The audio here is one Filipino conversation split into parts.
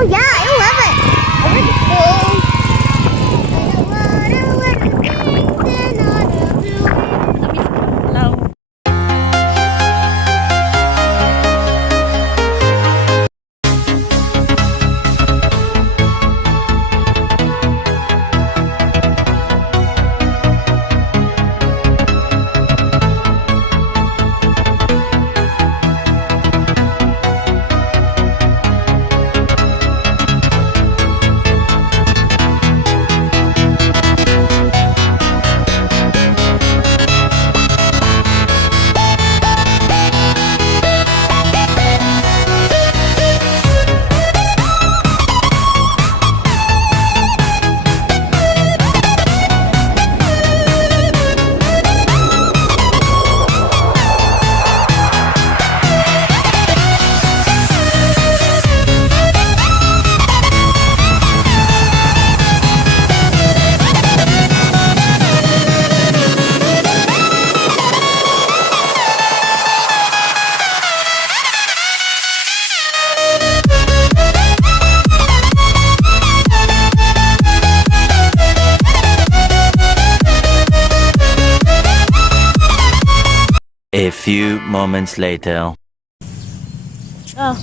Oh yeah, I love it. I really cool. A few moments later. Ah,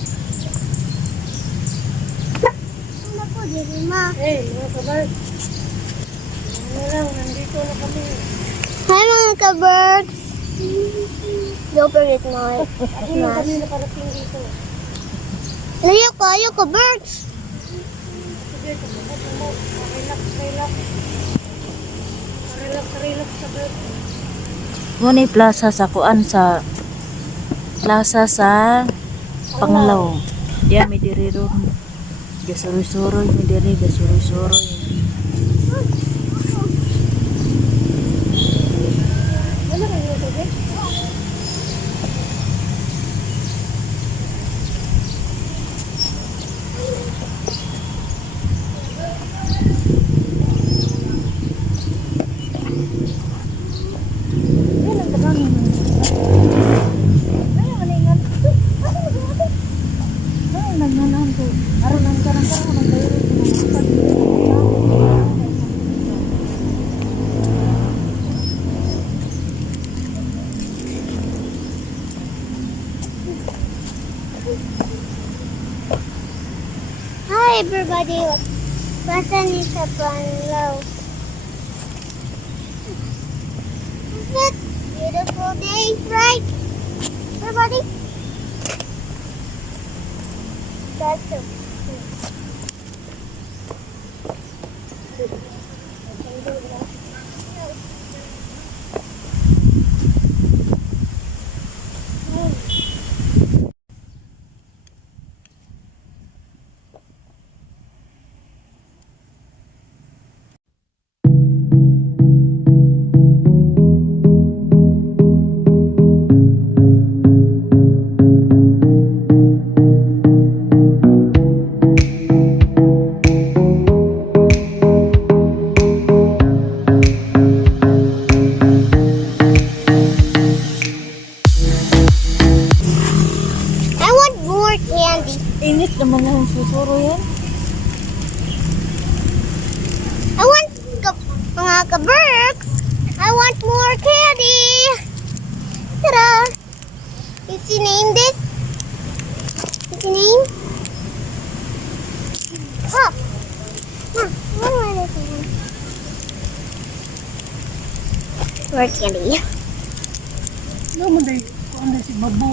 Ano po, Dirima? mga kabar. Ano lang, nandito na kami. Hi mga ka-birds. Don't forget my Kami mask. nakarating dito. Layo kayo ka-birds. Sige, kapatid mo. Relax. Relax sa bed. Muna plaza sa kuan sa plaza sa Panglao. Ya may diri ron. Gasuroy-suroy may diri gasuroy-suroy. Ano kayo ito, be? Hi everybody. Plaza ni sa Panglao. Isn't it beautiful day, right? Everybody? That's so cool. I want more candy. Init naman ang susuro yan. I want mga ka-birds. I want more candy. Ta-da! Is he name this? Is he name? Oh. What do I name? More candy. Ano mo dahil? Kung ano si Babo?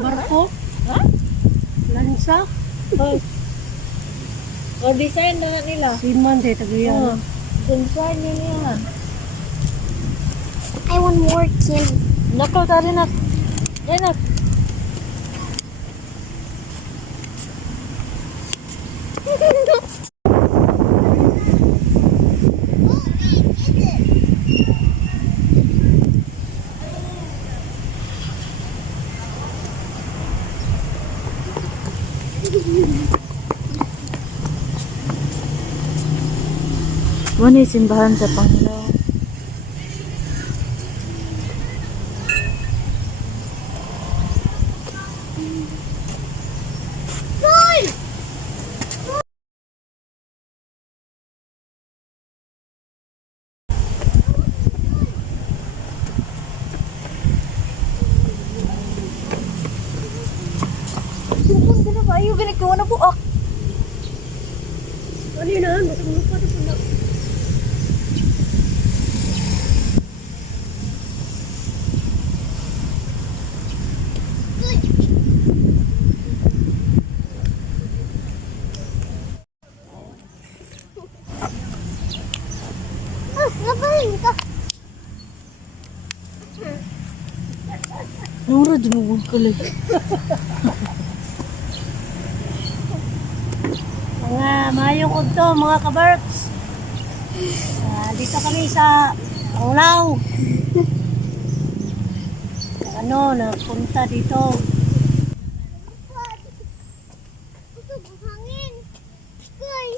Barko? Ha? Lansa? O design na nila. Siman dahil tagayan. Design nila yan. I want more candy. Nakaw tali na. Yan na. Muna simbahan sa Panglao. Kayo ganit ko na buak. Ano yun na? Lupa na po na. Labahin ka. Nura, dinugong ka lang. Mga mayong udto, mga kabarks. Dito kami sa Panglao. Napunta dito. Kusog ang hangin. Koy.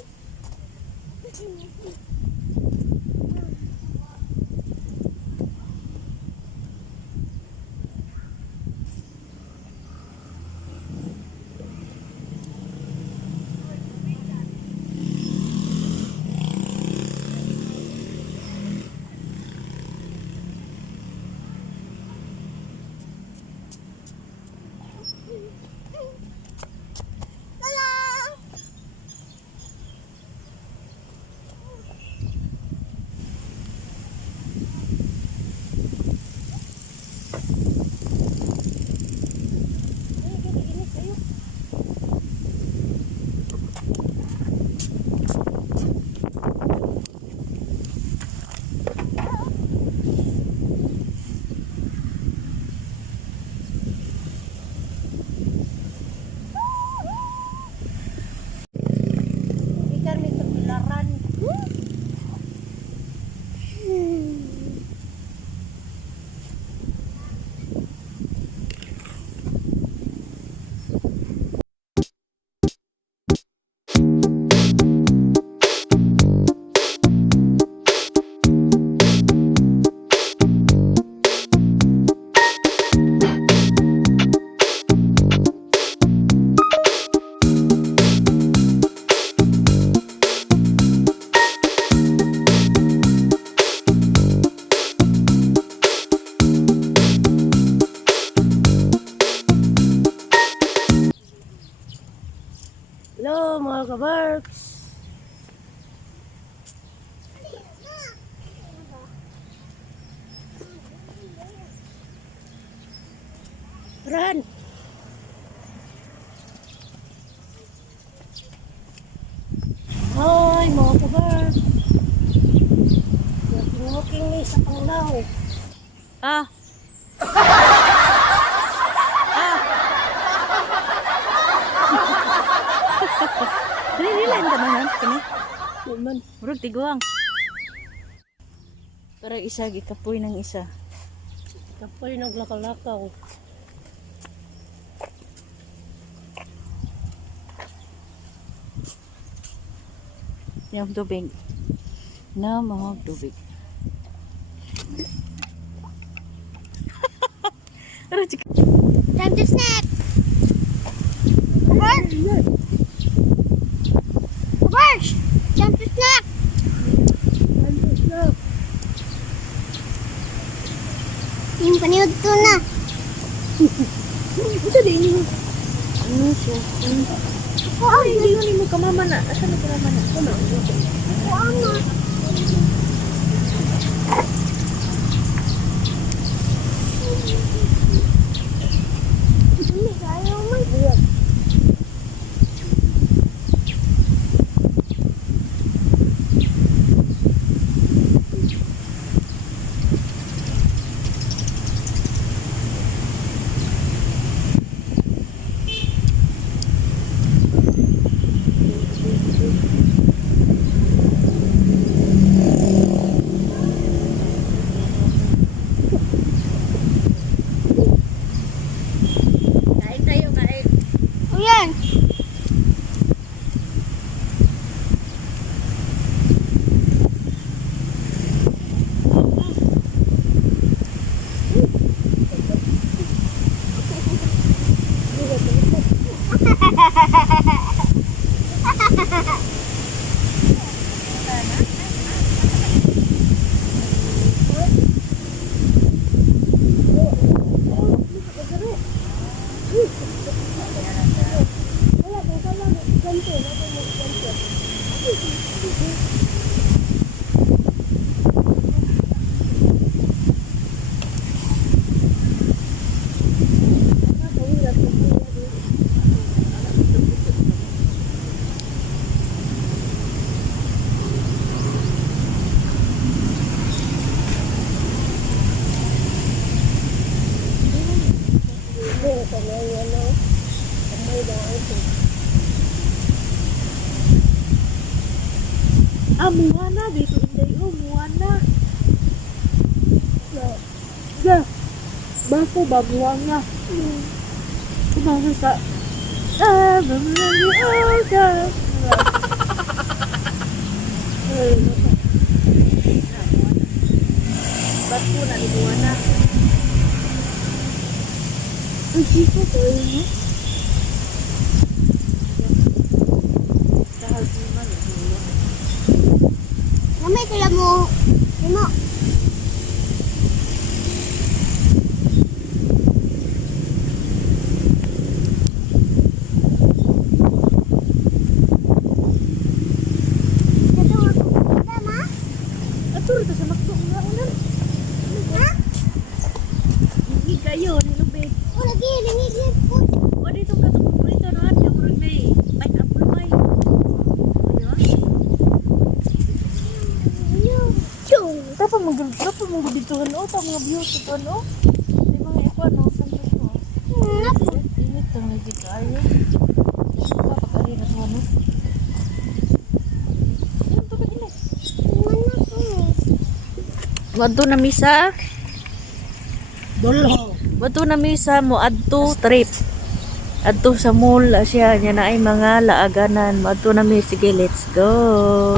Ikan itu pilaran. Hello mga kabarks. Run. Hi mga kabarks. Walking ni sa Panglao. Ah. Dili-dilan ka man kini. Naman. Murag tiguang. Para isa gikapoy ng isa. Kapoy naglakaw-lakaw. Yung tubig. Na mga tubig. Pero chika. Time to snack. Bark. Bark. Time to snack. Yung paniod ko na. Ito din. Ano siya? Ay, hindi mo kamama na. Asa na kamama na? Ano? Ano? Hindi kaya mo. Pero sa may ano, sa may daan ito. Muwana dito inday muwana. Ya. Bako ba muwana? Kumasa sa Bako na ni muwana. Ay, siko ko yun. Kahal di man. Namay kala mo. Limo. Atur ito sa makto nga ulan. Ha? Hindi kayo, nilubid. O lagi nangigit po. O dito ka itong paborito na at yung murag may light up lumay. Ayun. Dapat mo dito ano, mga beauty to ano. May mga ikuan no, santos mo. Init ka nga dito ayo. Kapag-ari na ito ano. Ano to ka init? Wadto na misa. Bohol. Wadto na misa mo adto trip. Adto sa mall siya nya na ay mga laaganan. Wadto na mi sige, let's go.